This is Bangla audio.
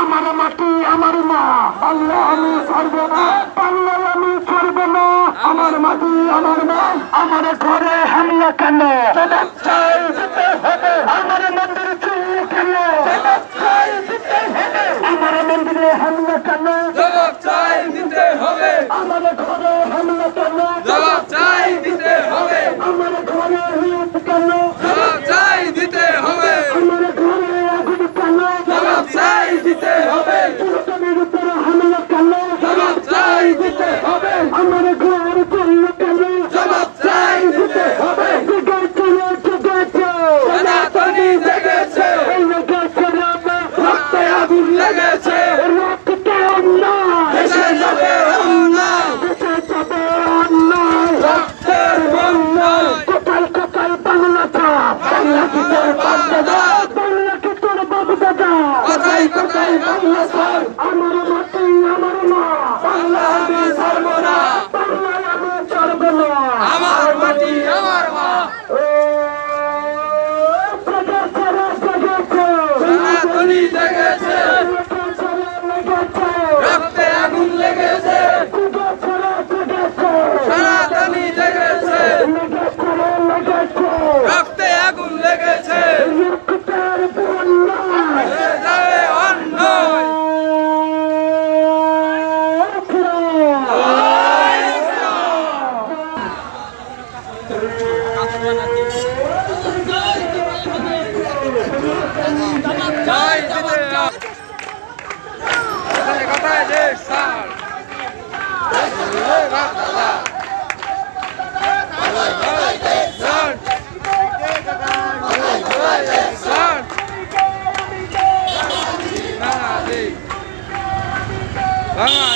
আমার মাটি আমার মা আল্লাহ আমি ছাড়ব না আল্লাহ আমি ছাড়ব না আমার মাটি আমার মা আমার ঘরে হামলা কেন আমার মন্দির কেন আমার মন্দিরে হামলা কেন আমার ঘরে হামলা কেন আমার ঘরে হুত কেন আমার ঘরে আগুন কেন পুরুষের উপরে হামলা কেন আমার ঘর চলল কেন আমার মাটি আমার মা বাংলা আমি ছাড়ব না বাংলা আমি ছাড়ব না আমার মাটি আমার মা রক্তে আগুন লেগেছে সনাতনী জেগেছে রক্তে আগুন লেগেছে Vamos